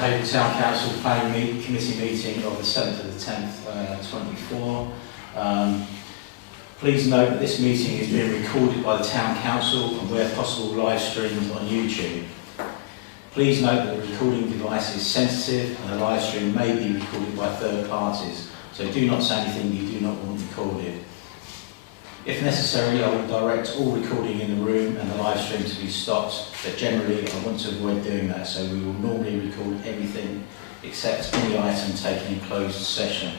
Haverhill Town Council Planning Committee meeting of the 7th of the 10th, 24. Please note that this meeting is being recorded by the Town Council and where possible live streamed on YouTube. Please note that the recording device is sensitive and the live stream may be recorded by third parties, so do not say anything you do not want recorded. If necessary, I will direct all recording in the room and the live stream to be stopped, but generally I want to avoid doing that, so we will normally record everything except any item taken in closed session.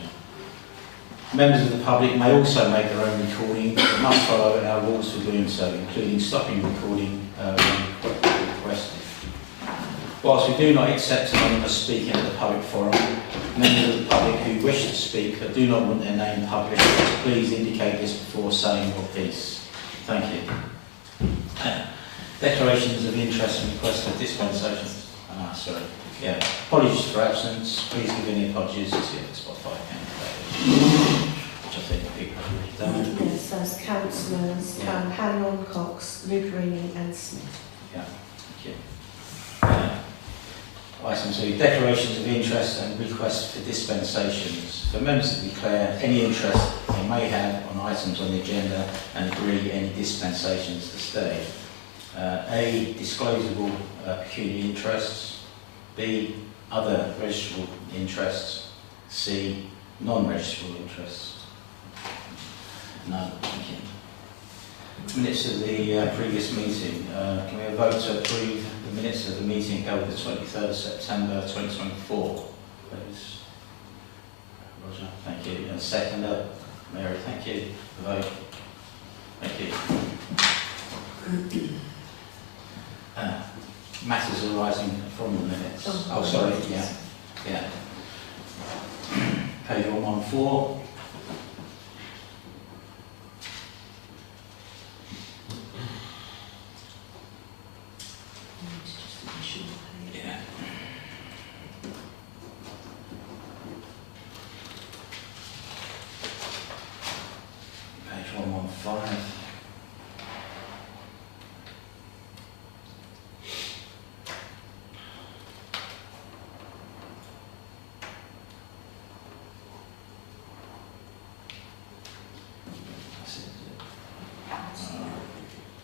Members of the public may also make their own recording, but must follow our rules for doing so, including stopping recording when requested. Whilst we do not accept anonymous speaking at the public forum, members of the public who wish to speak but do not want their name published, please indicate this before saying your piece. Thank you. Declarations of interest and requests for dispensation. Apologies for absence. Please give any apologies to the Spotify candidate, which I think people have already done. Yes, that's councillors Hanlon, Cox, Lucarini and Smith. Yeah, thank you. Item 2, declarations of interest and requests for dispensations. For members to declare any interest they may have on items on the agenda and agree any dispensations to stay. A, disclosable peculiar interests. B, other registrable interests. C, non-registrable interests. None. Thank you. Minutes of the previous meeting. Can we have a vote to approve the minutes of the meeting held the 23rd of September 2024? Please. Roger, thank you. And seconder, Mary, thank you. The vote. Thank you. Matters arising from the minutes. Oh, sorry, yeah. Page 114. Page 115.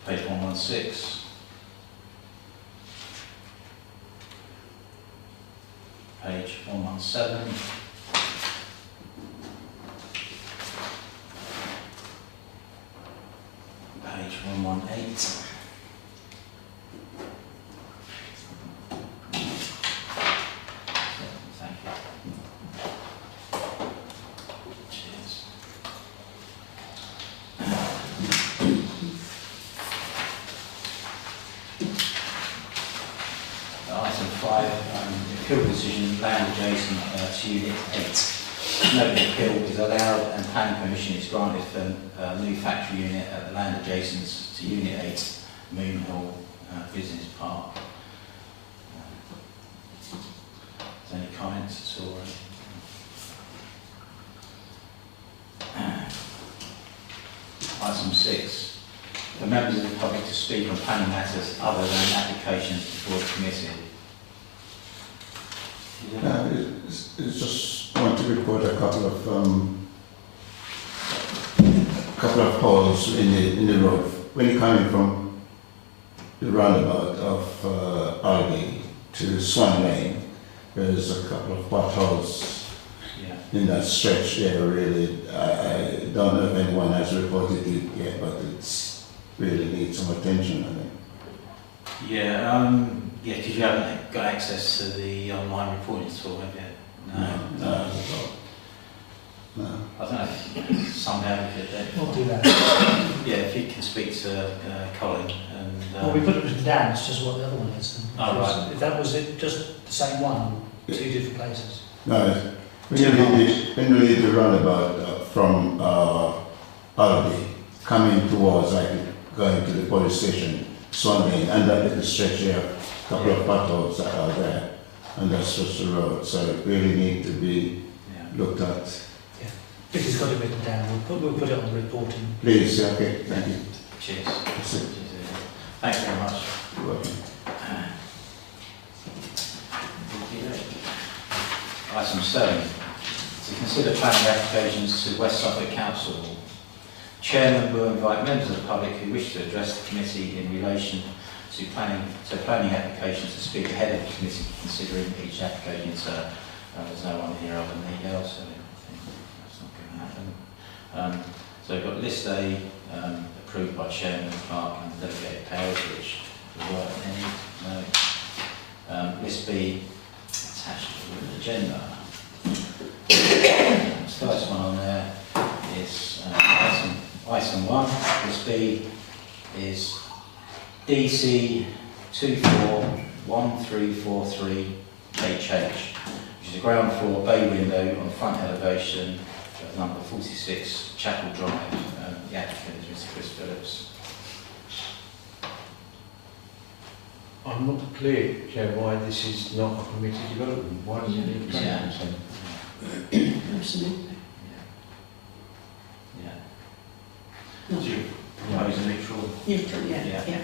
Page 116. Page 117. Page 118. Thank you. Cheers. Item 5, appeal decision, land adjacent to Unit 8. Note the appeal is allowed and planning permission is granted for a new factory unit at the land adjacent to Unit 8, Moonhill Business Park. Is there any comments at all? Item 6. For members of the public to speak on planning matters other than applications before the committee. It's just want to report a couple of holes in the road. When you're coming from the roundabout of Aldi to Swan Lane, there's a couple of potholes in that stretch there. Really, I don't know if anyone has reported it yet, but it's really needs some attention, I think. Because you haven't got access to the online reporting tool, have you? No. I don't know if somehow we could. We'll do that. Yeah, if you can speak to Colin and. Well, we put it written down. It's just what the other one is. Oh, right. If that was it, just the same one, two different places. No, when you leave the roundabout from Aldi, coming towards going to the police station, Swan Lane, and that little stretch there, a couple of potholes that are there, and that's just the road, so it really need to be looked at. Yeah, if it's got it written down, we'll put it on the reporting. Please, okay, thank you. Cheers. That's it. Thanks very much. You're welcome. Thank you. 7, to consider planning applications to West Suffolk Council. Chairman will invite members of the public who wish to address the committee in relation to planning applications to speak ahead of the committee considering each application. There's no one here other than Neil, so I think that's not going to happen. So we've got list A, approved by Chairman, Clerk and delegated powers, which will work any. No. List B, attached to the agenda. The first one on there is item 1. List B is DC 241343 HH, which is a ground floor bay window on the front elevation of number 46 Chapel Drive. The applicant is Mr. Chris Phillips. I'm not clear, Chair, why this is not a permitted development. Why does it need planning consent? Absolutely. Do you propose a neutral? Neutral, yeah. Yeah. Yeah.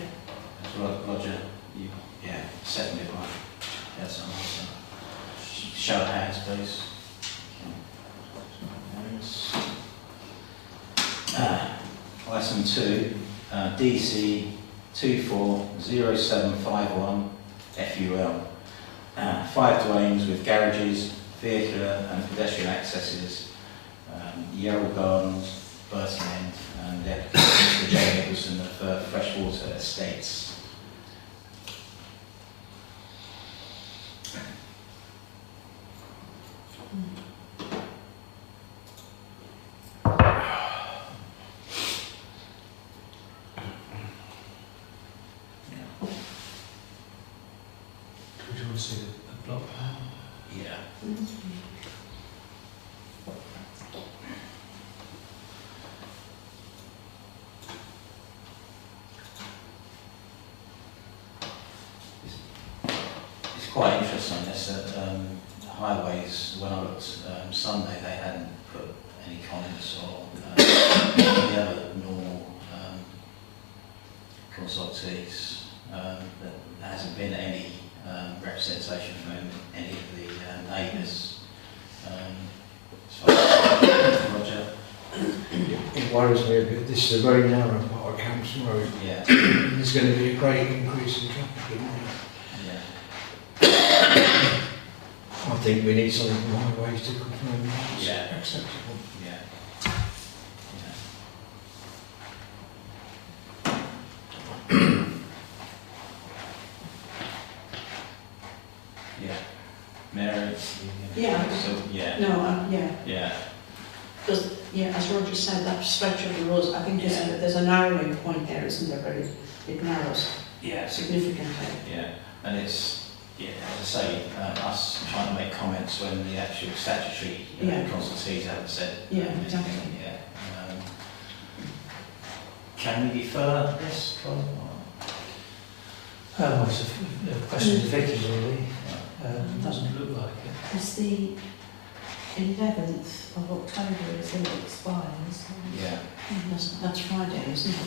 That's right, Roger. Seconded by. Yes, show of hands, please. Item 2, DC 240751 FUL. 5 dwellings with garages, vehicular and pedestrian accesses, Yarrow Gardens, Burton End, and the applicant Mr. J. Nicholson of Freshwater Estates. Would you want to see a block plan? Yeah. It's quite interesting this that highways, when I looked Sunday, they hadn't put any comments or the other normal consultees. There hasn't been any representation from any of the neighbours. Roger? It worries me a bit. This is a very narrow part of Council Road. Yeah. There's going to be a great increase in traffic, isn't there? Yeah. I think we need something from highways to confirm that's Yeah. acceptable. Yeah. Yeah. Mary? Yeah. So, yeah. No, yeah. Yeah. Because, as Roger said, that stretch of the road, I think there's a narrowing point there, isn't there? But it narrows Yeah. significantly. Yeah. And it's, as I say, us trying to make comments when the actual statutory consultees haven't said Yeah, anything exactly. yet. Can we defer this? It's a question to Vicky, really. Doesn't look like it. It's the 11th of October is when it expires. Yeah. That's Friday, isn't it?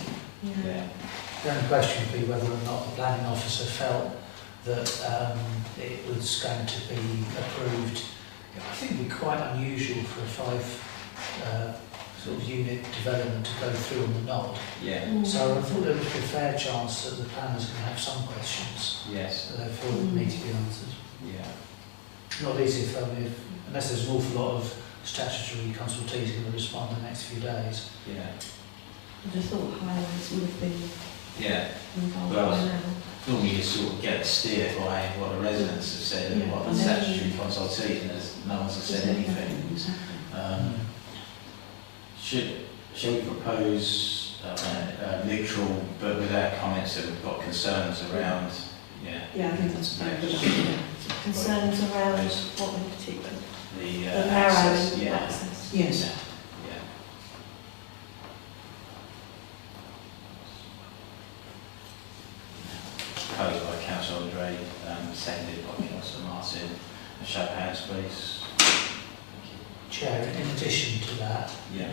Yeah. The only question would be whether or not the planning officer felt that it was going to be approved. I think it would be quite unusual for a 5 sort of unit development to go through on the nod. Yeah. So I thought there was a fair chance that the planners can have some questions Yes. that they feel need to be answered. Yeah. Not easy if unless there's an awful lot of statutory consultees going to respond in the next few days. Yeah. I just thought highways would have been Yeah. involved Well, by now. Normally you sort of get a steer by what the residents have said and what the statutory consultees, and no one's said anything. Exactly. Shall we propose neutral, but without comments that we've got concerns around? Yeah, I think that's a very good idea. Concerns around what in particular? The The access. narrow Yeah. access. Yes. Yeah. Proposed by Councillor Andre, seconded by Councillor Martin. A show of hands, please. Chair, in addition to that, Yeah.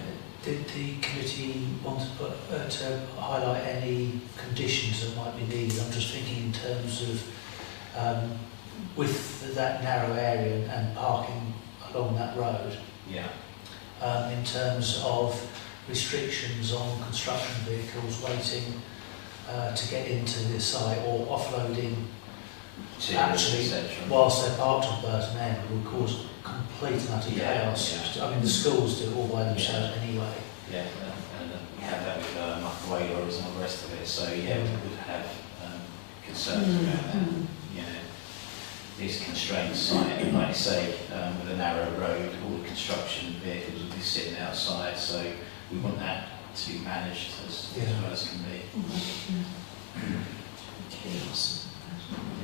did the committee want to highlight any conditions that might be needed? I'm just thinking in terms of with that narrow area and parking along that road, Yeah. in terms of restrictions on construction vehicles waiting to get into the site or offloading actually whilst they're parked on Burton End would cause complete and utter chaos. I mean, the schools do it all by themselves anyway. Yeah, and we have that with microwave lorries and all the rest of it, so yeah, we would have concerns about that. You know, these constrained site, and like you say, with a narrow road, all the construction vehicles would be sitting outside, so we want that to be managed as well as can be. Chaos.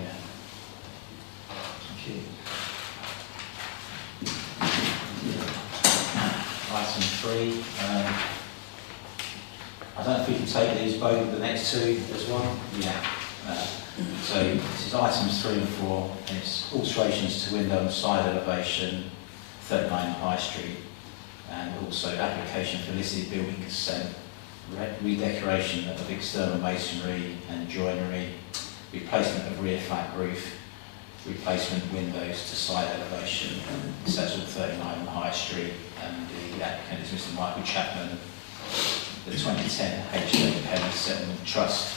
Yeah. Thank you. Item 3. I don't know if we can take these both, the next two as well. Yeah. So this is items 3 and 4, and it's alterations to window and side elevation, 39 High Street, and also application for listed building consent, redecoration of external masonry and joinery, replacement of rear flat roof, replacement windows to side elevation. So that's all 39 High Street, and the applicant is Mr. Michael Chapman, the 2010 HJ Penny Settlement Trust.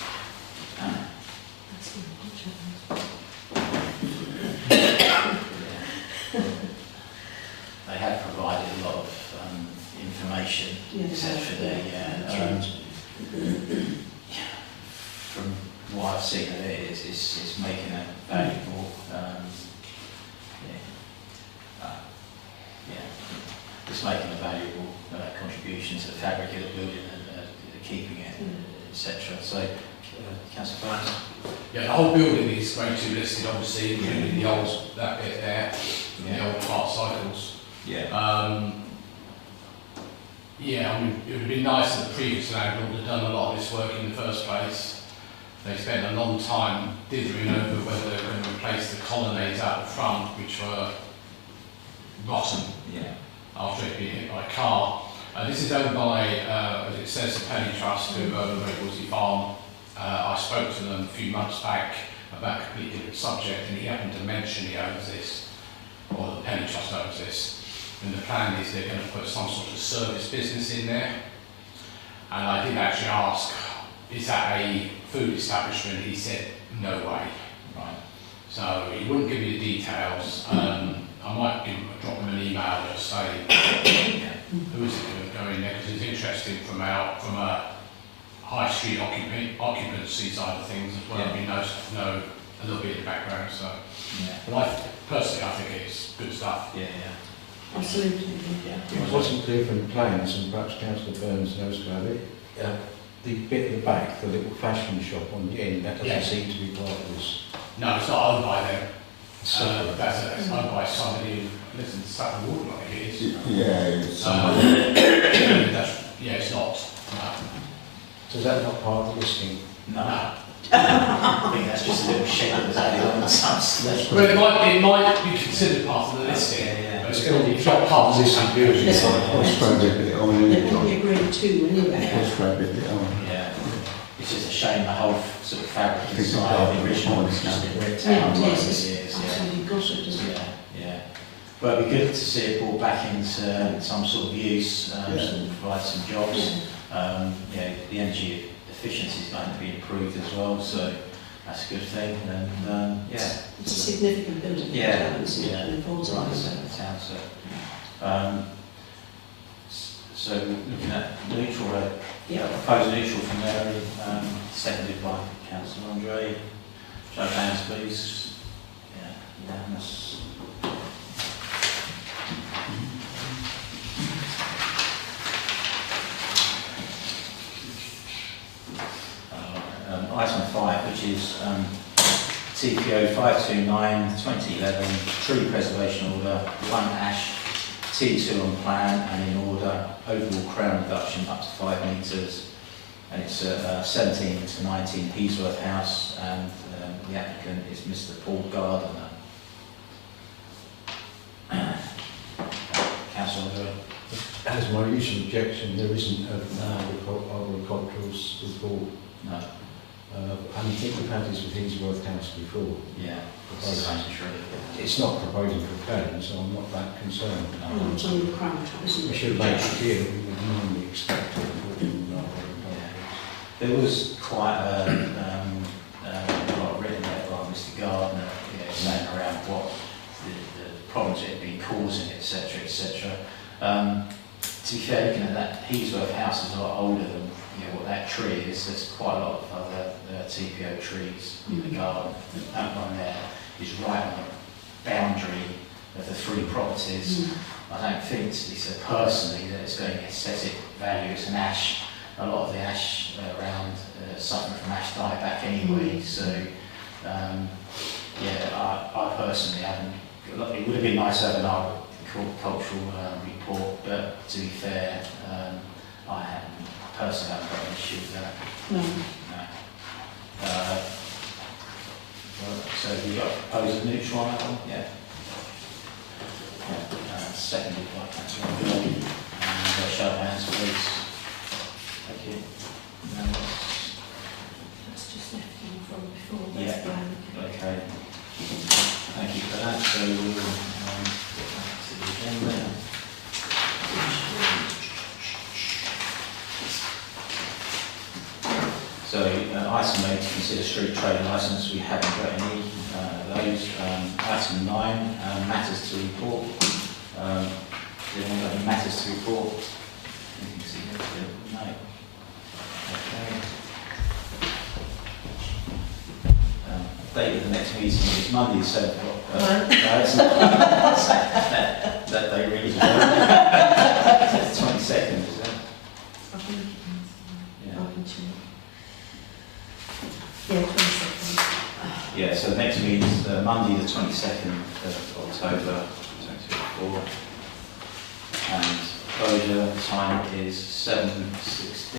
They have provided a lot of information, except for from what I've seen of it, it's making a valuable, it's making a valuable contribution to the fabric of the building and keeping it, etc. So, Councillor Barnes? Yeah, the whole building is grade 2 listed, obviously, including the old, that bit there, the old part cycles. Yeah. Yeah, I mean, it would have been nice if the previous landlord had done a lot of this work in the first place. They spent a long time dithering over whether they were going to replace the colonnades out the front, which were rotten after it being hit by a car. This is owned by, as it says, the Penny Trust, who own Woolsey Farm. I spoke to them a few months back about a completely different subject, and he happened to mention he owns this, or the Penny Trust owns this. And the plan is they're going to put some sort of service business in there. And I did actually ask, is that a food establishment? He said, no way. Right. So he wouldn't give me the details. I might drop him an email and say, who is it going to go in there? Because it's interesting from a high street occupancy side of things as well. It'd be nice to know a little bit of the background. So, but personally, I think it's good stuff. Absolutely, It wasn't clear from the plans, and perhaps Councillor Burns knows about it. The bit at the back, the little fashion shop on the end, that doesn't seem to be part of this. No, it's not owned by them. That's owned by somebody who lives in Sutton Wood, like it is. It's it's not. No. So is that not part of the listing? No. I think that's just a little shed that was added on some stage. Well, it might be considered part of the listing. But it's not part of the listing building. It's privately owned. They're probably a grade 2 anyway. It's privately owned. Yeah. It's just a shame the whole sort of fabric inside of the original was just ripped out over the years. Absolutely gutted, isn't it? Yeah. But it'd be good to see it brought back into some sort of use, sort of provide some jobs. The energy efficiency is going to be improved as well, so that's a good thing. And it's a significant building. So looking at neutral, proposed neutral from Mary, seconded by Councillor Andre. Show of hands, please. Unanimous. Item 5, which is TPO 529/2011, tree preservation order, 1 ash, T2 on plan and in order, overall crown reduction up to 5 metres, and it's 17 to 19 Peasworth House, and the applicant is Mr. Paul Gardiner. Councillor Andre. As my usual objection, there isn't an agricultural report. No. And I think we've had this with Heathsworth House before. Yeah. Proposing. True. It's not proposing for planning, so I'm not that concerned. No, it's on the crown top, isn't it? We should make it clear that we would normally expect it. There was quite a lot written there by Mr. Gardner, saying around what the problems it had been causing, etc., etc. To be fair, looking at that, Heathsworth House is a lot older than what that tree is. There's quite a lot of other TPO trees in the garden. That one there is right on the boundary of the three properties. I don't think, he said personally, that it's going to aesthetic value. It's an ash. A lot of the ash around suffering from ash dieback anyway. So, I personally haven't. It would have been nice to have an agricultural report, but to be fair, I haven't personally haven't got an issue with that. No. So you got proposed neutral on that one? Yeah. Seconded by Councillor Bill. And show of hands, please. Thank you. That's just left in from before. Yeah. Okay. Thank you for that. So we'll get back to the agenda. So item 8, to consider street trade licence. We haven't got any of those. Item 9, matters to report. Does anyone got any matters to report? Anything significant? No. Okay. Date of the next meeting is Monday the 7th of October. No, it's not. that day rings a bell. It's the 22nd, is it? I think it is. Yeah. Yeah, 22nd. Yeah, so the next meeting is Monday the 22nd of October 2024. And closure time is 7:16.